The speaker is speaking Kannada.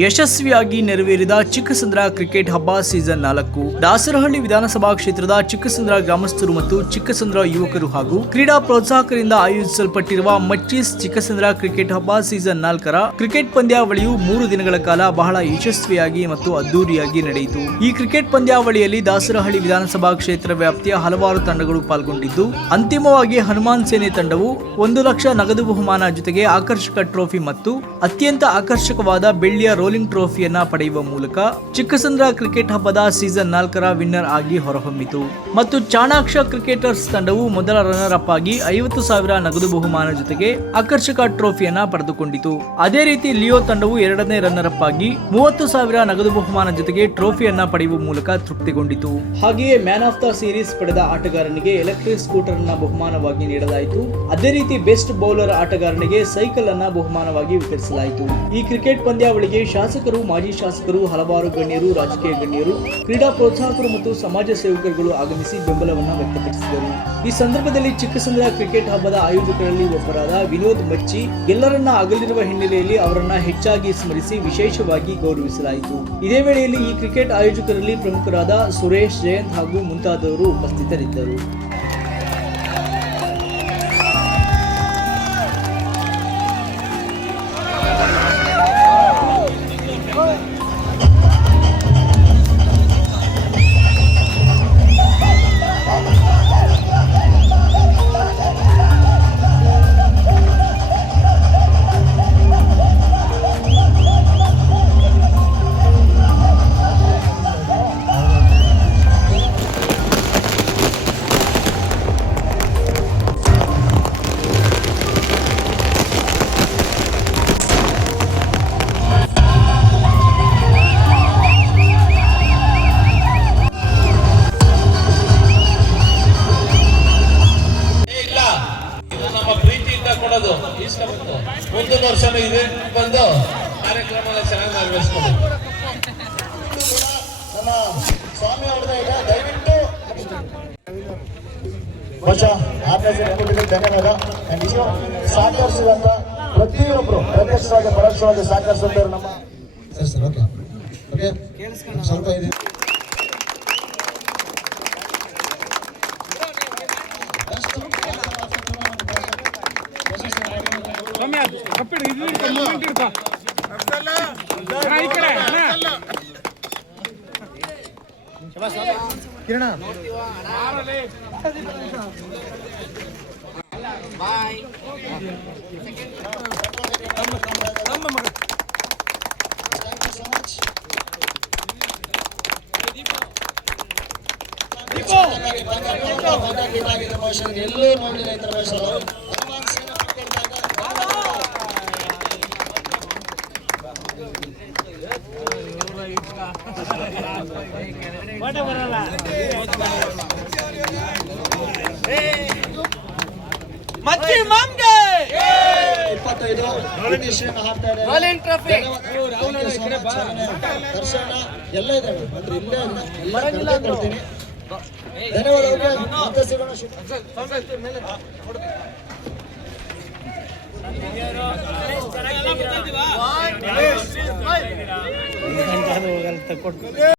ಯಶಸ್ವಿಯಾಗಿ ನೆರವೇರಿದ ಚಿಕ್ಕಸಂದ್ರ ಕ್ರಿಕೆಟ್ ಹಬ್ಬ ಸೀಸನ್ ನಾಲ್ಕು. ದಾಸರಹಳ್ಳಿ ವಿಧಾನಸಭಾ ಕ್ಷೇತ್ರದ ಚಿಕ್ಕಸಂದ್ರ ಗ್ರಾಮಸ್ಥರು ಮತ್ತು ಚಿಕ್ಕಸಂದ್ರ ಯುವಕರು ಹಾಗೂ ಕ್ರೀಡಾ ಪ್ರೋತ್ಸಾಹಕರಿಂದ ಆಯೋಜಿಸಲ್ಪಟ್ಟಿರುವ ಮಚ್ಚಿಸ್ ಚಿಕ್ಕಸಂದ್ರ ಕ್ರಿಕೆಟ್ ಹಬ್ಬ ಸೀಸನ್ ನಾಲ್ಕರ ಕ್ರಿಕೆಟ್ ಪಂದ್ಯಾವಳಿಯು ಮೂರು ದಿನಗಳ ಕಾಲ ಬಹಳ ಯಶಸ್ವಿಯಾಗಿ ಮತ್ತು ಅದ್ದೂರಿಯಾಗಿ ನಡೆಯಿತು. ಈ ಕ್ರಿಕೆಟ್ ಪಂದ್ಯಾವಳಿಯಲ್ಲಿ ದಾಸರಹಳ್ಳಿ ವಿಧಾನಸಭಾ ಕ್ಷೇತ್ರ ವ್ಯಾಪ್ತಿಯ ಹಲವಾರು ತಂಡಗಳು ಪಾಲ್ಗೊಂಡಿದ್ದು, ಅಂತಿಮವಾಗಿ ಹನುಮಾನ್ ಸೇನೆ ತಂಡವು ಒಂದು ಲಕ್ಷ ನಗದು ಬಹುಮಾನ ಜೊತೆಗೆ ಆಕರ್ಷಕ ಟ್ರೋಫಿ ಮತ್ತು ಅತ್ಯಂತ ಆಕರ್ಷಕವಾದ ಬೆಳ್ಳಿಯ ರೋಲಿಂಗ್ ಟ್ರೋಫಿಯನ್ನ ಪಡೆಯುವ ಮೂಲಕ ಚಿಕ್ಕಸಂದ್ರ ಕ್ರಿಕೆಟ್ ಹಬ್ಬದ ಸೀಸನ್ ನಾಲ್ಕರ ವಿನ್ನರ್ ಆಗಿ ಹೊರಹೊಮ್ಮಿತು. ಮತ್ತು ಚಾಣಾಕ್ಷ ಕ್ರಿಕೆಟರ್ಸ್ ತಂಡವು ಮೊದಲ ರನ್ನರ್ ಅಪ್ ಆಗಿ ಐವತ್ತು ಸಾವಿರ ನಗದು ಬಹುಮಾನ ಜೊತೆಗೆ ಆಕರ್ಷಕ ಟ್ರೋಫಿಯನ್ನ ಪಡೆದುಕೊಂಡಿತು. ಅದೇ ರೀತಿ ಲಿಯೋ ತಂಡವು ಎರಡನೇ ರನ್ನರ್ ಅಪ್ ಆಗಿ ಮೂವತ್ತು ಸಾವಿರ ನಗದು ಬಹುಮಾನ ಜೊತೆಗೆ ಟ್ರೋಫಿಯನ್ನ ಪಡೆಯುವ ಮೂಲಕ ತೃಪ್ತಿಗೊಂಡಿತು. ಹಾಗೆಯೇ ಮ್ಯಾನ್ ಆಫ್ ದ ಸೀರೀಸ್ ಪಡೆದ ಆಟಗಾರನಿಗೆ ಎಲೆಕ್ಟ್ರಿಕ್ ಸ್ಕೂಟರ್ ಅನ್ನ ಬಹುಮಾನವಾಗಿ ನೀಡಲಾಯಿತು. ಅದೇ ರೀತಿ ಬೆಸ್ಟ್ ಬೌಲರ್ ಆಟಗಾರನಿಗೆ ಸೈಕಲ್ ಅನ್ನ ಬಹುಮಾನವಾಗಿ ವಿತರಿಸಲಾಯಿತು. ಈ ಕ್ರಿಕೆಟ್ ಪಂದ್ಯಾವಳಿಗೆ ಶಾಸಕರು, ಮಾಜಿ ಶಾಸಕರು, ಹಲವಾರು ಗಣ್ಯರು, ರಾಜಕೀಯ ಗಣ್ಯರು, ಕ್ರೀಡಾ ಪ್ರೋತ್ಸಾಹಕರು ಮತ್ತು ಸಮಾಜ ಸೇವಕರುಗಳು ಆಗಮಿಸಿ ಬೆಂಬಲವನ್ನು ವ್ಯಕ್ತಪಡಿಸಿದರು. ಈ ಸಂದರ್ಭದಲ್ಲಿ ಚಿಕ್ಕಸಂದ್ರ ಕ್ರಿಕೆಟ್ ಹಬ್ಬದ ಆಯೋಜಕರಲ್ಲಿ ಒಬ್ಬರಾದ ವಿನೋದ್ ಮಚ್ಚಿ ಎಲ್ಲರನ್ನ ಅಗಲಿರುವ ಹಿನ್ನೆಲೆಯಲ್ಲಿ ಅವರನ್ನ ಹೆಚ್ಚಾಗಿ ಸ್ಮರಿಸಿ ವಿಶೇಷವಾಗಿ ಗೌರವಿಸಲಾಯಿತು. ಇದೇ ವೇಳೆಯಲ್ಲಿ ಈ ಕ್ರಿಕೆಟ್ ಆಯೋಜಕರಲ್ಲಿ ಪ್ರಮುಖರಾದ ಸುರೇಶ್ ಜಯಂತ್ ಹಾಗೂ ಮುಂತಾದವರು ಉಪಸ್ಥಿತರಿದ್ದರು. ಕೊಡೋದು ದರ್ಶನ ಇದೆ ಬಂದು ಕಾರ್ಯಕ್ರಮ ಚೆನ್ನಾಗಿ ನೆರವೇರಿಸ್ಕೊಂಡು ನಮ್ಮ ಸ್ವಾಮಿ ಅವ್ರದ ದಯವಿಟ್ಟು ಕೊಟ್ಟಿದ್ದಕ್ಕೆ ಧನ್ಯವಾದ. ಸಹಕರಿಸುವಂತ ಪ್ರತಿಯೊಬ್ಬರು ಪ್ರತ್ಯಕ್ಷವಾಗಿ, ಪರೋಕ್ಷವಾಗಿ ಸಹಕರಿಸುವಂತವ್ರು ನಮ್ಮ ಸರ್ ಸರ್ ಓಕೆ ಸ್ವಲ್ಪ ಇದೆ ಕಪ್ಪಿಡು ಇದು ಹಿಡ್ಕೊ ಮೂಮೆಂಟ್ ಅಣ್ಣ, ಈ ಕಡೆ ಅಣ್ಣ. ಎಲ್ಲೂ ನೋಡಿಲ್ಲ ಈ ಎಲ್ಲೇ ವೇಷಗಳು. ಹನುಮಾನ್ ಸೇನೆ ಮಚ್ಚಿ ಮಾಮ್ಗೆ ಇಪ್ಪತ್ತೈದು. ರೋಲಿಂಗ್. ದರ್ಶನ ಎಲ್ಲ ಇದೆ ಅಂದ್ರೆ ಇಲ್ಲೇ ಇಲ್ಲ. ಎಲ್ಲ ಕೊಡ್ತೀನಿ. ಧನ್ಯವಾದಗಳು ಮತ್ತೆ ಸಿಗೋಣ ಶುಭ